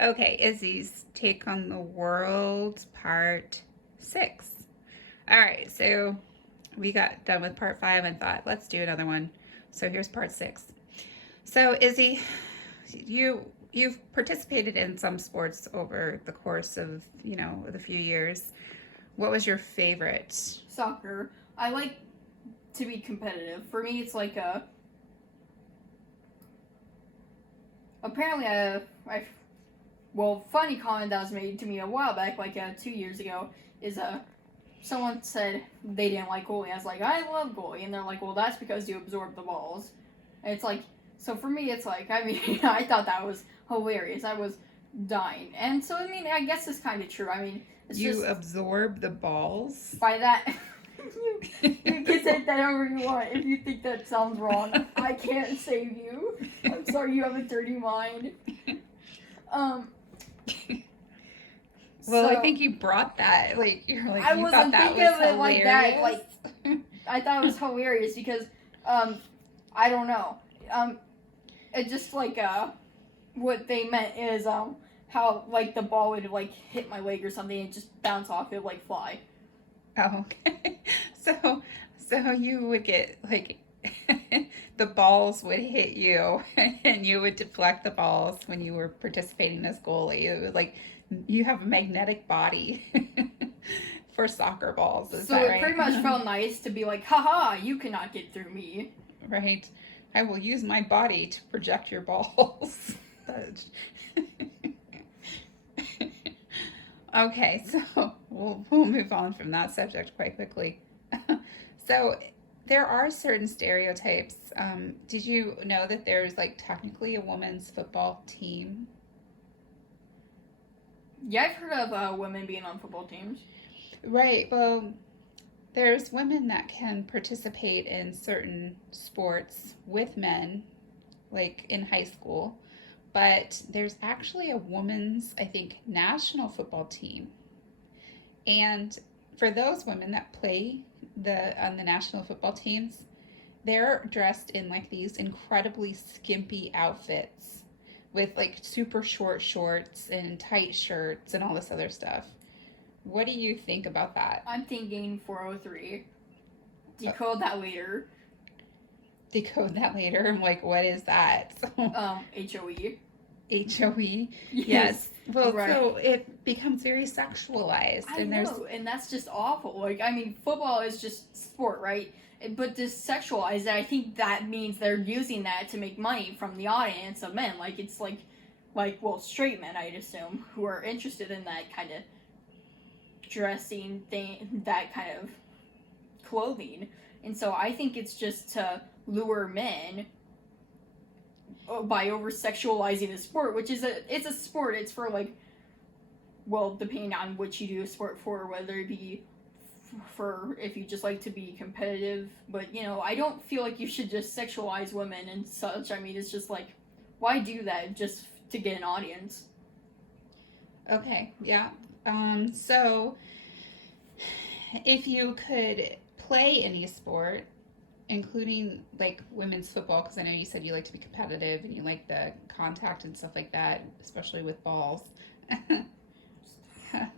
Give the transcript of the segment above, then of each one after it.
Okay, Izzy's take on the world, part 6. All right, so we got done with part 5 and thought, let's do another one. So here's part 6. So Izzy, you've participated in some sports over the course of, the few years. What was your favorite? Soccer. I like to be competitive. For me, it's like a. Apparently, funny comment that was made to me a while back, like 2 years ago, is someone said they didn't like goalie. I was like, I love goalie, and they're like, well, that's because you absorb the balls. And it's like, so for me, it's like, I mean, I thought that was hilarious. I was dying, and so I mean, I guess it's kind of true. I mean, it's You just absorb the balls? by that. You can take that however you want. If you think that sounds wrong, I can't save you. I'm sorry, you have a dirty mind. Um, Well, I so think you brought that. Like, you're like, I you thought wasn't that thinking was of it like that. hilarious? Like I thought it was hilarious because, I don't know. It just like what they meant is how like the ball would like hit my leg or something and just bounce off it like fly. Oh, okay. So, so you would get like the balls would hit you, and you would deflect the balls when you were participating as goalie. It was like you have a magnetic body for soccer balls. Is So that it pretty right? much felt nice to be like, haha, you cannot get through me. Right. I will use my body to project your balls. Okay, so we'll move on from that subject quite quickly. So there are certain stereotypes. Did you know that there's like technically a women's football team? Yeah, I've heard of women being on football teams. Right. Well, there's women that can participate in certain sports with men, like in high school, but there's actually a women's, I think, national football team. And for those women that play the national football teams, they're dressed in like these incredibly skimpy outfits with like super short shorts and tight shirts and all this other stuff. What do you think about that? I'm thinking 403. Uh, Decode that later. Decode that later. I'm like, what is that? HOE. HOE. Yes. Yes. Well, Right. so it becomes very sexualized, I and there's know, and that's just awful. Like, I mean, football is just sport, right? But to sexualize that, I think that means they're using that to make money from the audience of men. Like, it's like well, straight men, I'd assume, who are interested in that kind of dressing thing, that kind of clothing. And so I think it's just to lure men by over sexualizing the sport, which is it's a sport. It's for like, well, depending on what you do a sport for, whether it be for if you just like to be competitive. But I don't feel like you should just sexualize women and such. I mean, it's just like, why do that just to get an audience? okay. Yeah. So if you could play any sport, including like women's football, because I know you said you like to be competitive and you like the contact and stuff like that, especially with balls. Stop.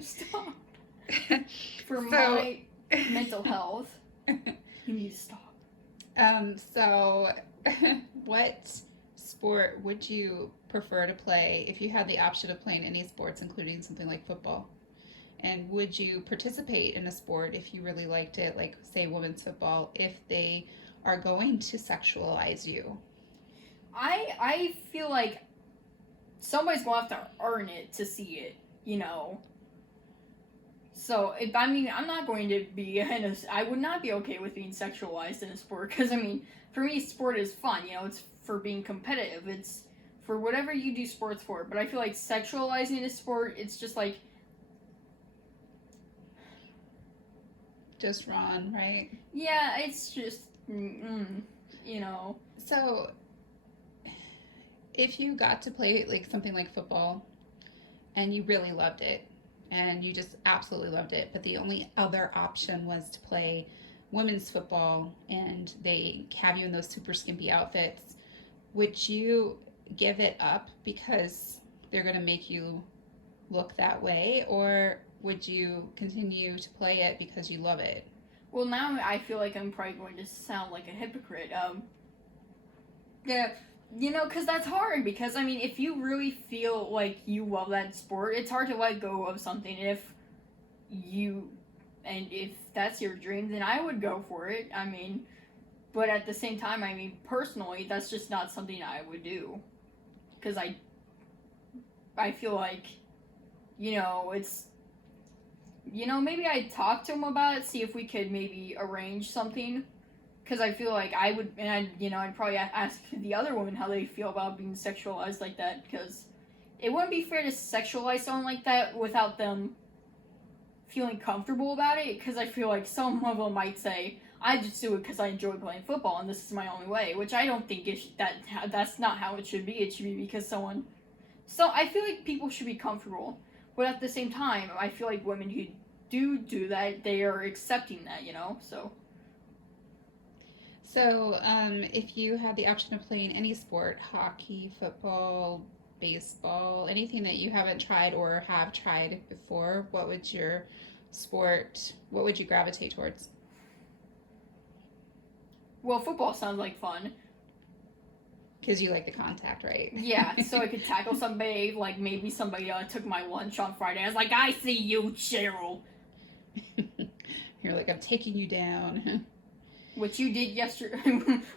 Stop. For So, my mental health, you need to stop. so what sport would you prefer to play if you had the option of playing any sports, including something like football? And would you participate in a sport if you really liked it, like say women's football, if they are going to sexualize you? I feel like somebody's gonna have to earn it to see it. So if I mean, I'm not going to be I would not be okay with being sexualized in a sport because I mean, for me, sport is fun. It's for being competitive. It's for whatever you do sports for. But I feel like sexualizing a sport, it's just like, Just Ron, right? yeah, it's just, you know. So if you got to play like something like football and you really loved it and you just absolutely loved it, but the only other option was to play women's football and they have you in those super skimpy outfits, would you give it up because they're going to make you look that way, or would you continue to play it because you love it? Well, now I feel like I'm probably going to sound like a hypocrite. Yeah, because that's hard. Because I mean, if you really feel like you love that sport, it's hard to let go of something. You, if that's your dream, then I would go for it. I mean, but at the same time, I mean, personally, that's just not something I would do. Because I feel like, it's maybe I'd talk to him about it, see if we could maybe arrange something. Because I feel like I would, and I'd probably ask the other women how they feel about being sexualized like that. Because it wouldn't be fair to sexualize someone like that without them feeling comfortable about it. Because I feel like some of them might say, "I just do it because I enjoy playing football, and this is my only way." Which I don't think that's not how it should be. It should be because someone. So I feel like people should be comfortable, but at the same time, I feel like women who do that, they are accepting that, So So, if you had the option of playing any sport, hockey, football, baseball, anything that you haven't tried or have tried before, what would your sport, what would you gravitate towards? well, football sounds like fun. Because you like the contact, right? Yeah, so I could tackle somebody, like maybe somebody took my lunch on Friday. I was like, "I see you, Cheryl." You're like, I'm taking you down. What you did yesterday,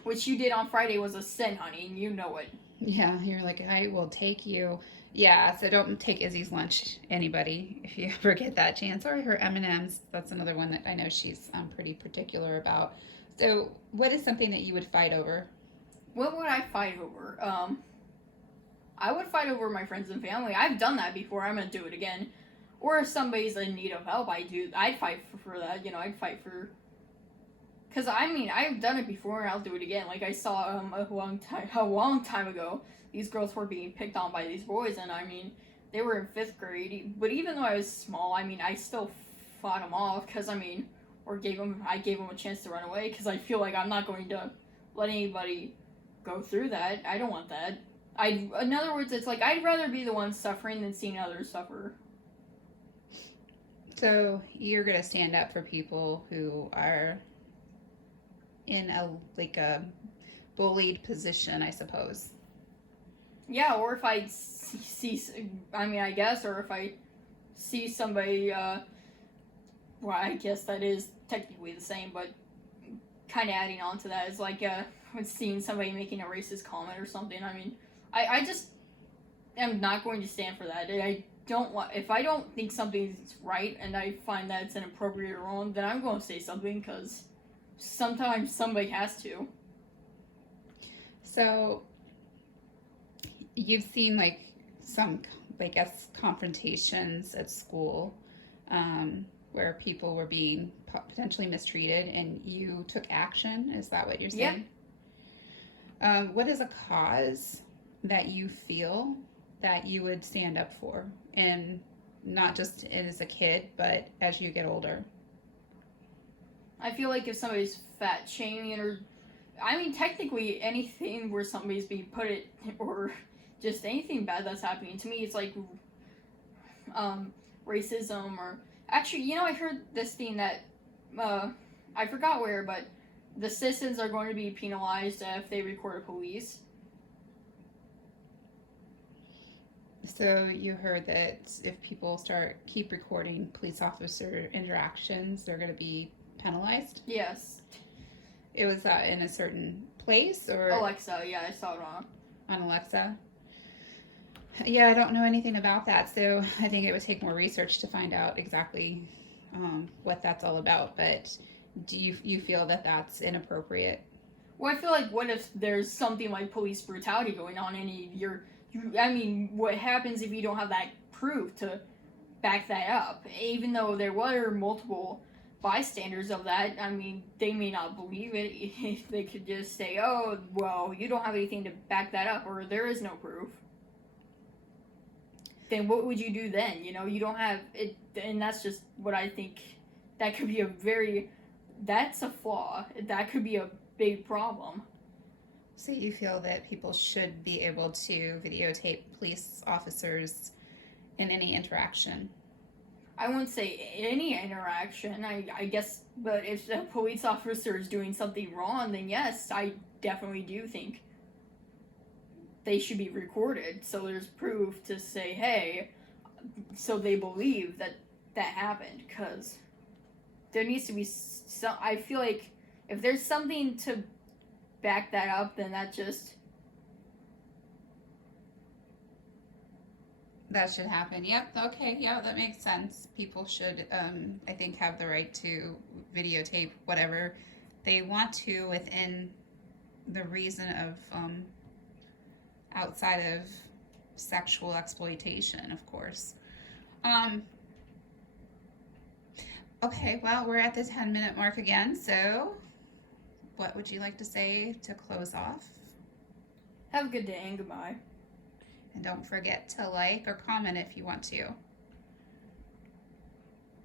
what you did on Friday was a sin, honey, and you know it. Yeah, you're like, I will take you. Yeah, so don't take Izzy's lunch, anybody, if you ever get that chance. Or her M&Ms. That's another one that I know she's pretty particular about. So, what is something that you would fight over? What would I fight over? I would fight over my friends and family. I've done that before. I'm gonna do it again. Or if somebody's in need of help, I'd fight for that. I'd fight for. Cause I mean, I've done it before, and I'll do it again. Like I saw a long time ago, these girls were being picked on by these boys, and I mean, they were in 5th grade. But even though I was small, I mean, I still fought them off. Cause I mean, I gave them a chance to run away. Cause I feel like I'm not going to let anybody go through that. I don't want that. In other words, it's like I'd rather be the one suffering than seeing others suffer. So, you're going to stand up for people who are in a bullied position, I suppose. Yeah, or if I see, I mean, I guess, or if I see somebody, well, I guess that is technically the same, but kind of adding on to that is like, when seeing somebody making a racist comment or something. I mean, I just am not going to stand for that. I don't want, if I don't think something's right and I find that it's inappropriate or wrong, then I'm going to say something because sometimes somebody has to. So, you've seen like some, I guess, confrontations at school where people were being potentially mistreated and you took action. Is that what you're saying? What is a cause that you feel that you would stand up for? And not just as a kid, but as you get older? I feel like if somebody's fat shaming or, I mean, technically anything where somebody's being put it, or just anything bad that's happening to me, it's like racism or actually, I heard this thing that I forgot where, but the citizens are going to be penalized if they record a police. So you heard that if people keep recording police officer interactions, they're going to be penalized. Yes. It was in a certain place or Alexa. Yeah, I saw it on Alexa. Yeah, I don't know anything about that, so I think it would take more research to find out exactly what that's all about. But do you feel that that's inappropriate? Well, I feel like what if there's something like police brutality going on and I mean, what happens if you don't have that proof to back that up? Even though there were multiple bystanders of that, I mean, they may not believe it. They could just say, "Oh, well, you don't have anything to back that up," or "There is no proof." Then what would you do then? You don't have it, and that's just what I think. That could be that's a flaw. That could be a big problem. So you feel that people should be able to videotape police officers in any interaction? I wouldn't say any interaction. I guess, but if a police officer is doing something wrong, then yes, I definitely do think they should be recorded. So there's proof to say, hey, so they believe that that happened. Because there needs to be some. I feel like if there's something to back that up, then that just. That should happen. Yep. Okay. Yeah, that makes sense. People should, I think, have the right to videotape whatever they want to within the reason of outside of sexual exploitation, of course. Um, okay. Well, we're at the 10-minute mark again. So, what would you like to say to close off? Have a good day and goodbye. And don't forget to like or comment if you want to.